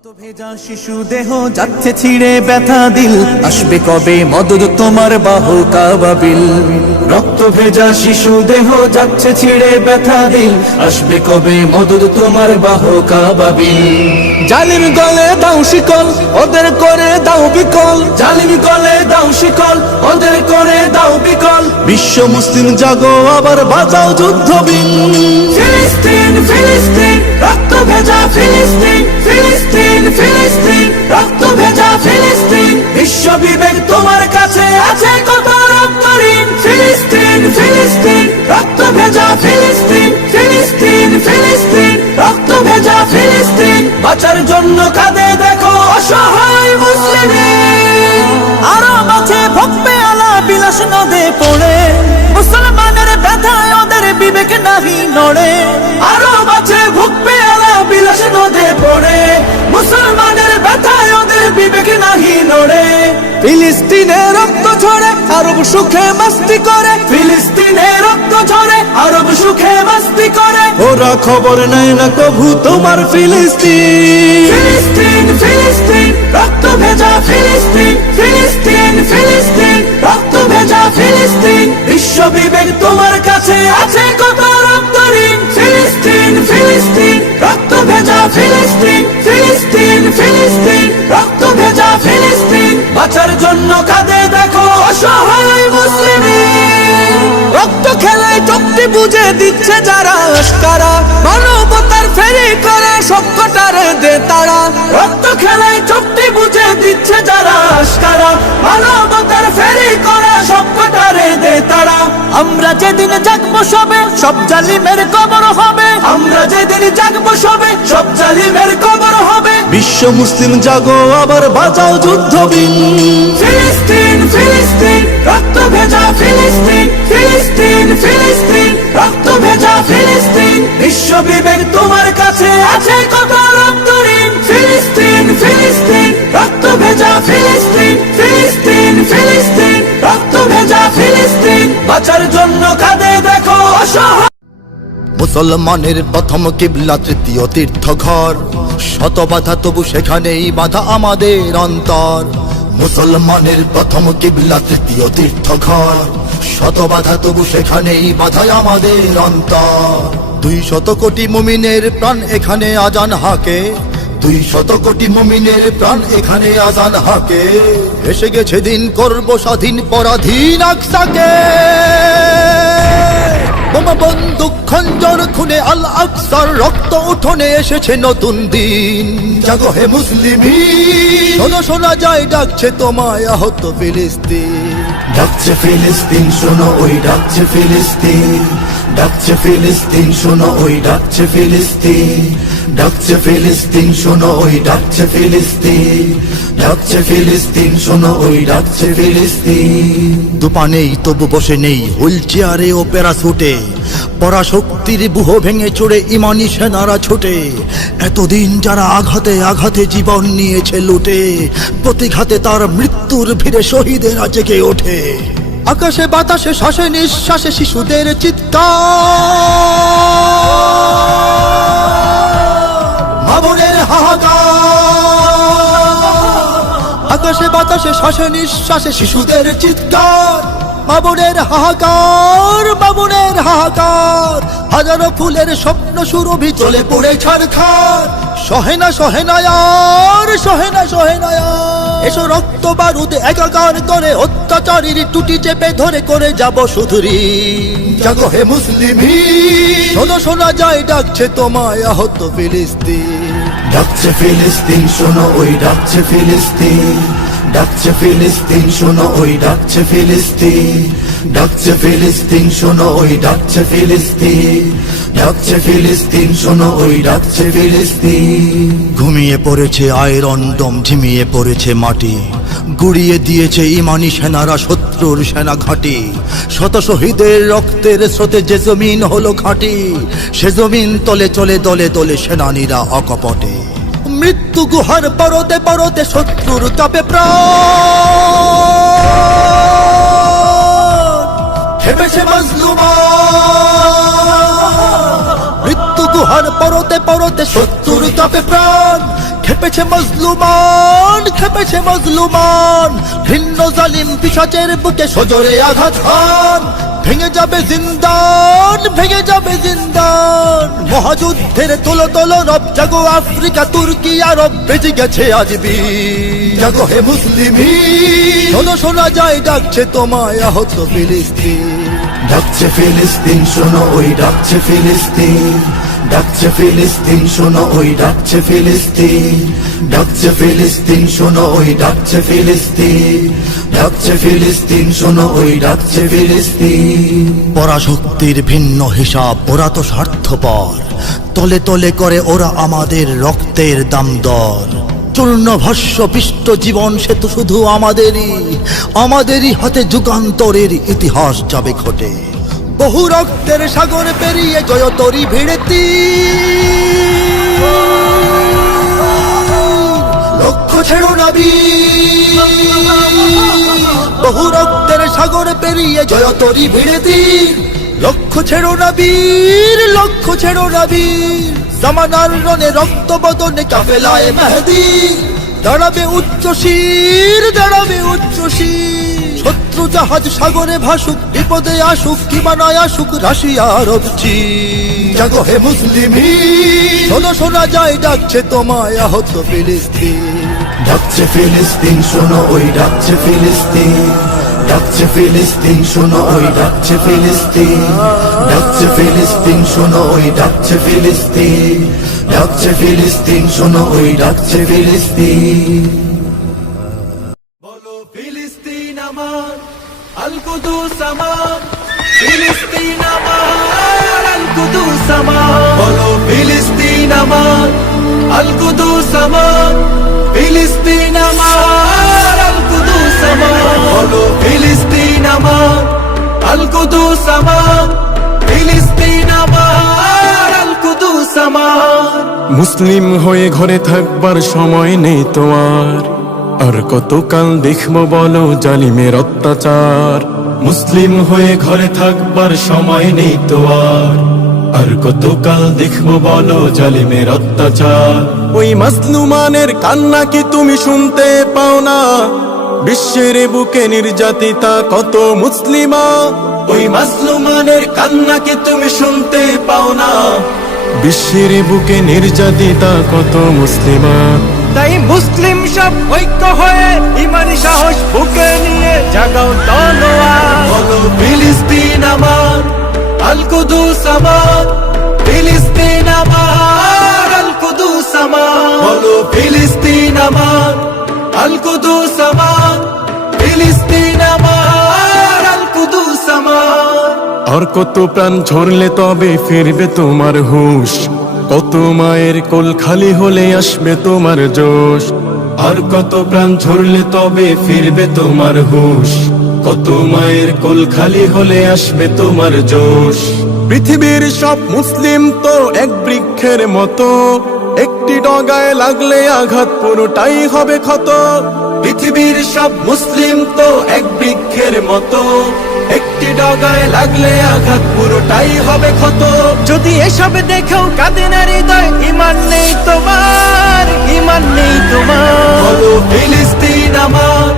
রক্ত ভেজা শিশু দেহ যাচ্ছে ছিঁড়ে ব্যথা দিল, আসবে কবে মদদ তোমার বাহু কাবাবিল। রক্ত ভেজা শিশু দেহ যাচ্ছে ছিঁড়ে ব্যথা দিল, আসবে কবে মদদ তোমার বাহু কাবাবিল। জালিম গলে দাও শিকল, ওদের করে দাও বিকল। জালিম গলে দাও শিকল, ওদের করে দাও বিকল। বিশ্ব মুসলিম জাগো আবার বাজাও যুদ্ধ বিন। ফিলিস্তিন ফিলিস্তিন রক্ত ভেজা ফিলিস্তিন, ফিলিস্তিন ফিলিস্তিন রক্ত ভেজা ফিলিস্তিন। বিশ্ব বিবেক তোমার কাছে আছে কত রক্ত ঋণ। ফিলিস্তিন ফিলিস্তিন রক্ত ভেজা ফিলিস্তিন, ফিলিস্তিন ফিলিস্তিন রক্ত ভেজা ফিলিস্তিন। বাঁচার জন্য কাঁদে দেখো অসহায় মুসলিম। আরো মাঝে ভক্তি আলা বিলাস নদে পড়ে, মুসলমানের ব্যথায় ওদের বিবেক নাহি নড়ে। আরো মাঝে ভক্তি আলা বিলাস নদে পড়ে, মুসলমানের ব্যথায় ওদের বিবেক নাহি নড়ে। ফিলিস্তিনে রক্ত ঝরে আরব সুখে মস্তি করে, ফিলিস্তিনে রক্ত ঝরে আরব সুখে মস্তি করে। ওরা খবর নেয় না কভু তোমার ফিলিস্তিন। ফিলিস্তিন ফিলিস্তিন রক্ত ভেজা ফিলিস্তিন, ফিলিস্তিন ফিলিস্তিন রক্ত ভেজা ফিলিস্তিন। বিশ্ব বিবেক তোমার কাছে আছে কত রক্ত ঋণ। ফিলিস্তিন ফিলিস্তিন রক্ত ভেজা ফিলিস্তিন, ফিলিস্তিন ফিলিস্তিন রক্ত ভেজা ফিলিস্তিন। বাঁচার জন্য কাঁদে দেখো অসহায় মুসলিম। রক্ত খেলায় চোখটি বুঝে দিচ্ছে যারা আশকারা, মানবতার ফেরি করে সবকটার দে তারা। রক্ত খেলায় চোখটি বুঝে দিচ্ছে যারা আশকারা, মানবতার ফেরি করে সবকটার দে তারা। আমরা যেদিন জাগবো সবে সব জালিমের কবর হবে, আমরা যেদিন জাগবো সবে সব জালিমের কবর হবে। বিশ্ব মুসলিম জাগো আবার বাজাও যুদ্ধ বিন। ফিলিস্তিন ফিলিস্তিন রক্ত ভেজা ফিলিস্তিন, ফিলিস্তিন ফিলিস্তিন রক্ত ভেজা ফিলিস্তিন। বিশ্ব বিবেক তোমার কাছে আছে কত রক্ত ঋণ। ফিলিস্তিন ফিলিস্তিন রক্ত ভেজা ফিলিস্তিন, ফিলিস্তিন ফিলিস্তিন রক্ত ভেজা ফিলিস্তিন। বাঁচার জন্য কাঁদে দেখো অসহায়। মুসলমানের প্রথম কিবলা তৃতীয় তীর্থ ঘর, শত বাধা তবু সেখানেই বাধা আমাদের অন্তর। মুসলমানের প্রথম কিবলা তৃতীয় তীর্থ ঘর, শত বাধা তবু সেখানেই বাধা আমাদের অন্তর। 200 কোটি মুমিনের প্রাণ এখানে আজান হাকে, 200 কোটি মুমিনের প্রাণ এখানে আজান হাকে। এসে গেছে দিন করব স্বাধীন পরাধীন আকসাকে। বোমা বন্দুক খঞ্জর খুনে আল আকসার রক্ত উঠোনে এসেছে নতুন দিন। জাগো হে মুসলিমিন, শোনো শোনা যায় ডাকছে তোমায় আহত ফিলিস্তিন। ডাকছে ফিলিস্তিন শোনো ওই ডাকছে ফিলিস্তিন, ডাকছে ফিলিস্তিন শোনো ওই ডাকছে ফিলিস্তিন, ডাকছে ফিলিস্তিন শোনো ওই ডাকছে ফিলিস্তিন, ডাকছে ফিলিস্তিন শোনো ওই ডাকছে ফিলিস্তিন। দুপা নেই তবু বসে নেই হুইল চেয়ারে ও প্যারাসুটে, পরাশক্তির বুহ ভেঙে চড়ে ইমানি সেনারা ছোটে। এতদিন যারা আঘাতে আঘাতে জীবন নিয়েছে লুটে, প্রতিঘাতে তার মৃত্যুর ভিড়ে শহীদেরা জেগে ওঠে। আকাশে বাতাসে শ্বাসে নিঃশ্বাসে শিশুদের চিৎকার, মা বোনের হাহাকার। আকাশে বাতাসে শ্বাসে নিঃশ্বাসে শিশুদের চিৎকার, মা বোনের হাহাকার, মা বোনের হাহাকার। হাজারো ফুলের স্বপ্ন সুরভি চলে পড়ে ছারখার। সহে না সহে না আর, সহে না সহে না আর। এসো রক্ত বারুদ একাকার করে অত্যাচারীর টুটি চেপে ধরে করে যাব শুধুরি। জাগো হে মুসলিমিন, শোনো শোনা যায় ডাকছে তোমায় আহত ফিলিস্তিন। ডাকছে ফিলিস্তিন শোনো ওই ডাকছে ফিলিস্তিন, ডাকছে ফিলিস্তিন শোনো ওই ডাকছে ফিলিস্তিন, ডাকছে ফিলিস্তিন শোনো ওই ডাকছে ফিলিস্তিন, ডাকছে ফিলিস্তিন শোনো ওই ডাকছে ফিলিস্তিন। ঘুমিয়ে পড়েছে আয়রন ডোম, ঝিমিয়ে পড়েছে মাটি, গুড়িয়ে দিয়েছে ইমানি সেনারা শত্রুর সেনা ঘাঁটি। শত শহীদের রক্তের স্রোতে যে জমিন হলো খাঁটি, সে জমিন তলে চলে দলে দলে সেনানীরা অকপটে। মৃত্যু গুহার পরতে পরতে শত্রুর কাপে প্রাণ, খেপেছে মাজলুমা। মৃত্যু গুহার পরতে পরতে শত্রুর কাপে প্রাণ, খেপেছে মজলুমান, খেপেছে মজলুমান, ভিন্ন জালিম পিশাচের বুকে সজোরে আঘাত হান। ভেঙে যাবে জিন্দান, ভেঙে যাবে জিন্দান, মহাযুদ্ধের তোলো তোলো রব, জাগো আফ্রিকা তুর্কি আরব, বেজে গেছে আজ বীর। জাগো হে মুসলিমি, শোনো শোনা যায় ডাকছে তোমায় আহত ফিলিস্তিন। ডাকছে ফিলিস্তিন শোনো ওই ডাকছে ফিলিস্তিন, ডাকছে ফিলিস্তিন শোনো ওই ডাকছে ফিলিস্তিন, ডাকছে ফিলিস্তিন শোনো ওই ডাকছে ফিলিস্তিন, ডাকছে ফিলিস্তিন শোনো ওই ডাকছে ফিলিস্তিন। পরাশক্তির ভিন্ন হিসাব, ওরা তো স্বার্থপর, তলে তলে করে ওরা আমাদের রক্তের দাম দর। চূর্ণ ভস্য পিষ্ট জীবন সে তো শুধু আমাদেরই হাতে যুগান্তরের ইতিহাস যাবে ঘটে। বহু রক্তের সাগর পেরিয়ে জয়তরী ভিড়েতি, লক্ষ্য ছেড়ো না বীর। বহু রক্তের সাগর পেরিয়ে জয়তরী ভিড়েতি, লক্ষ্য ছেড়ো না বীর, লক্ষ্য ছেড়ো না বীর। জামানার রণে রক্ত বদনে কাফেলায় মেহেদী, দাঁড়াবে উচ্চ শির, দাঁড়াবে উচ্চ শির। শত্রু জাহাজ সাগরে ভাসুক, বিপদে আসুক কিবা নয় আসুক, রাশিয়া আরব চীন। জাগো হে মুসলিমি, শোনো শোনা যায় ডাকছে তোমায় আহত ফিলিস্তিন। ডাকছে ফিলিস্তিন শোনো ওই ডাকছে ফিলিস্তিন, ডাকছে ফিলিস্তিন শোনো ওই ডাকছে ফিলিস্তিন, ডাকছে ফিলিস্তিন শোনো ওই ডাকছে ফিলিস্তিন, ডাকছে ফিলিস্তিন শোনো ওই ডাকছে ফিলিস্তিন। বলো ফিলিস্তিন আমার, আল কুদুস আমার, ফিলিস্তিন আমার, আল কুদুস আমার। বলো ফিলিস্তিন আমার, আল কুদুস আমার, ফিলিস্তিন আমার, আল কুদুস আমার। বলো ফিলিস্তিন আমার, আল কুদুস আমার, ফিলিস্তিন আমার, আল কুদুস আমার। মুসলিম হয়ে ঘরে থাকবার সময় নেই তো আর কতকাল দেখবো বলো জালিমের অত্যাচার। মুসলিম হয়ে ঘরে থাকবার সময় নেই তো আর কতকাল দেখবো বলো জালিমের অত্যাচার। ওই মাজলুমানের কান্না কি তুমি শুনতে পাও না? বিশ্বের বুকে নির্যাতিতা কত মুসলিমা। ওই মাজলুমানের কান্না কি তুমি শুনতে পাও না? বিশ্বের বুকে নির্যাতিতা কত মুসলিমা। তাই মুসলিম সব ঐক্য হয়ে ইমানি সাহস বুকে নিয়ে জাগাও তলোয়ার। বলো ফিলিস্তিন আমার, আল কুদুস আমার, ফিলিস্তিন আমার, আল কুদুস আমার। বলো ফিলিস্তিন আমার, আল কুদুস আমার, ফিলিস্তিন আমার, আল কুদুস আমার। আর কত প্রাণ ঝরলে তবে ফিরবে তোমার হুঁশ, কত মায়ের কোল খালি হলে আসবে তোমার জোশ। আর কত প্রাণ ঝরলে তবে ফিরবে তোমার হুঁশ, কত মায়ের কোল খালি হলে আসবে তোমার জোশ। পৃথিবীর সব মুসলিম তো এক বৃক্ষের মতো, একটি ডগায় লাগলে আঘাত পুরোটাই হবে ক্ষত। পৃথিবীর সব মুসলিম তো এক বৃক্ষের মতো, একটি ডগায় লাগলে আঘাত পুরোটাই হবে ক্ষত। যদি এসব দেখেও কাঁদে না হৃদয়, ইমান নেই তোমার, ইমান নেই তোমার। বলো ফিলিস্তিন আমার,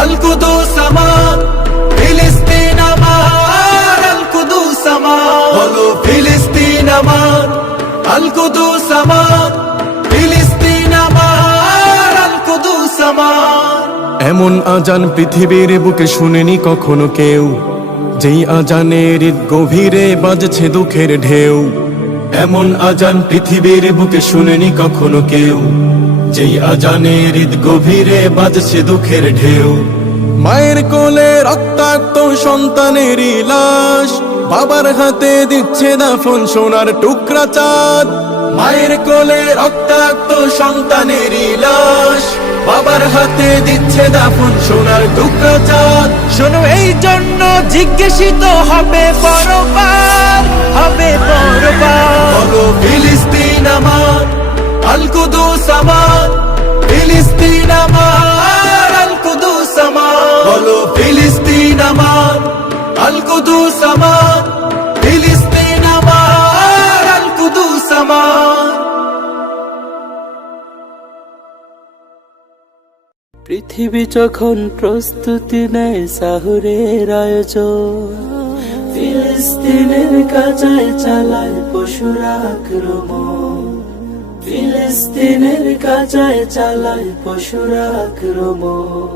আল কুদুস আমার, ফিলিস্তিন আমার, আল কুদুস আমার। বলো ফিলিস্তিন আমার, আল কুদুস আমার, ফিলিস্তিন আমার, আল কুদুস আমার। এমন আজান পৃথিবীর বুকে শুনেনি কখনো কেউ, যেই আজানের হৃদ গভীরে বাজছে দুঃখের ঢেউ। এমন আজান পৃথিবীর বুকে শুনেনি কখনো কেউ, যেই আজানের হৃদ গভীরে বাজছে দুঃখের ঢেউ। মায়ের কোলে রক্তাক্ত সন্তানেরই লাশ, বাবার হাতে দিচ্ছে দাফন সোনার টুকরা চাঁদ। মায়ের কোলে রক্তাক্ত সন্তানেরই লাশ, বাবার হাতে দিচ্ছে দাফন সোনার টুকরা চাঁদ। শোনো এই জন্য জিজ্ঞাসিত হবে পরবার, হবে পরবার। বলো ফিলিস্তিন আমার, আল কুদুস আমার, ফিলিস্তিন আমার, আল কুদুস আমার। বলো ফিলিস্তিন আমার, আল কুদুস আমার, ফিলিস্তিন আমার, আল কুদুস আমার। পৃথিবী যখন প্রস্তুতি নেয় সাহুরের আয়োজন, ফিলিস্তিনের গাজায় চালায় পশুরা আক্রমণ, ফিলিস্তিনের গাজায় চালায় পশুরা আক্রমণ।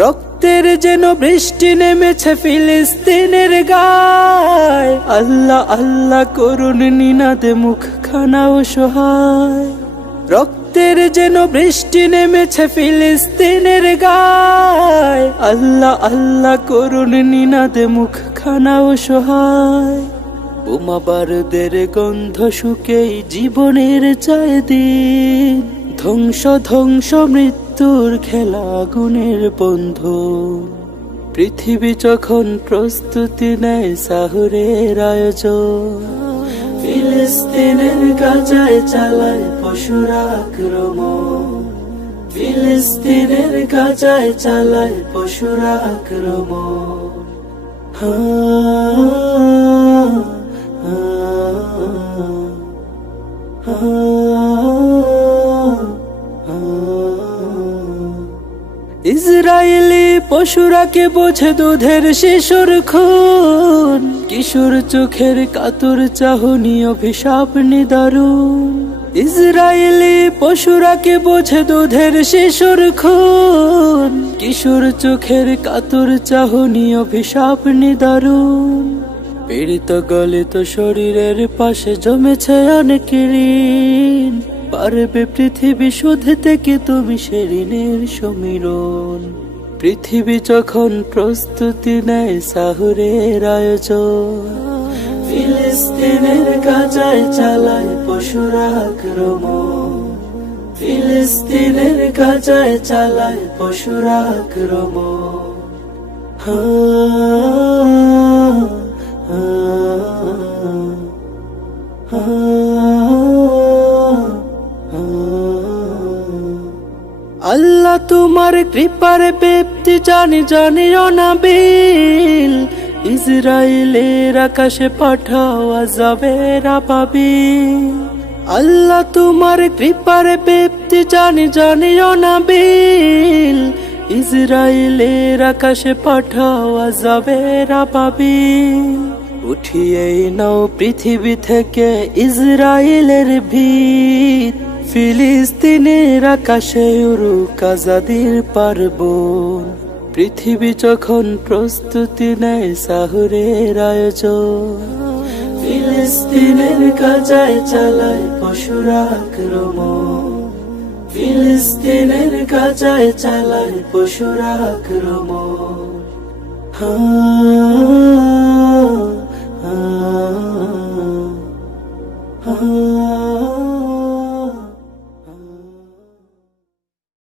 রক্তের যেন বৃষ্টি নেমেছে ফিলিস্তিনের গায়, আল্লাহ আল্লাহ করুন নিনাদে মুখখানা অসহায়। রক্তের যেন বৃষ্টি নেমেছে ফিলিস্তিনের গায়, আল্লাহ আল্লাহ করুন নিনাদে মুখখানা অসহায়। বোমা বারুদের গন্ধ শুকেই জীবনের চায় দিন, ধ্বংস ধ্বংস মৃত্যুর খেলা আগুনের বন্ধু। পৃথিবী যখন প্রস্তুতি নেয় সাহুরের আয়োজন, ফিলিস্তিনের গাজায় চালায় পশুরা আক্রমণ, ফিলিস্তিনের গাজায় চালায় পশুরা আক্রমণ। ইসরায়েলি পশুরাকে বোঝে দুধের শিশুর খুন, কিশোর চোখের কাতর চাহনি অভিশাপ নিদারুণ। ইসরায়েলি পশুরাকে বোঝে দুধের শিশুর খুন, কিশোর চোখের কাতর চাহনি অভিশাপ নিদারুণ। পীড়িত গলিত শরীরের পাশে জমেছে অনেক ঋণ, পারবে পৃথিবী শুধতে কি তুমি সে ঋণের সমীরণ। পৃথিবী যখন প্রস্তুতি নেয় সাহুরের আয়োজন, ফিলিস্তিনের গাজায় চালায় পশুরা আক্রমণ, ফিলিস্তিনের গাজায় চালায় পশুরা আক্রমণ। আল্লাহ তোমার কৃপার ব্যক্তি জানি জানিও না বিল, ইসরায়েলের আকাশে পাঠাও আযাবের আবাবিল। আল্লাহ তোমার কৃপার ব্যক্তি জানি জানিও না বিল, ইসরায়েলের আকাশে পাঠাও আযাবের আবাবিল। উঠিয়ে নাও পৃথিবী থেকে ইসরায়েলের ভিত, ফিলিস্তিনের আকাশে উড়ুক আজাদির পার্বণ। পৃথিবী যখন প্রস্তুতি নেয় সাহুরের আয়োজন, ফিলিস্তিনের গাজায় চালায় পশুরা আক্রমণ, ফিলিস্তিনের গাজায় চালায় পশুরা আক্রমণ।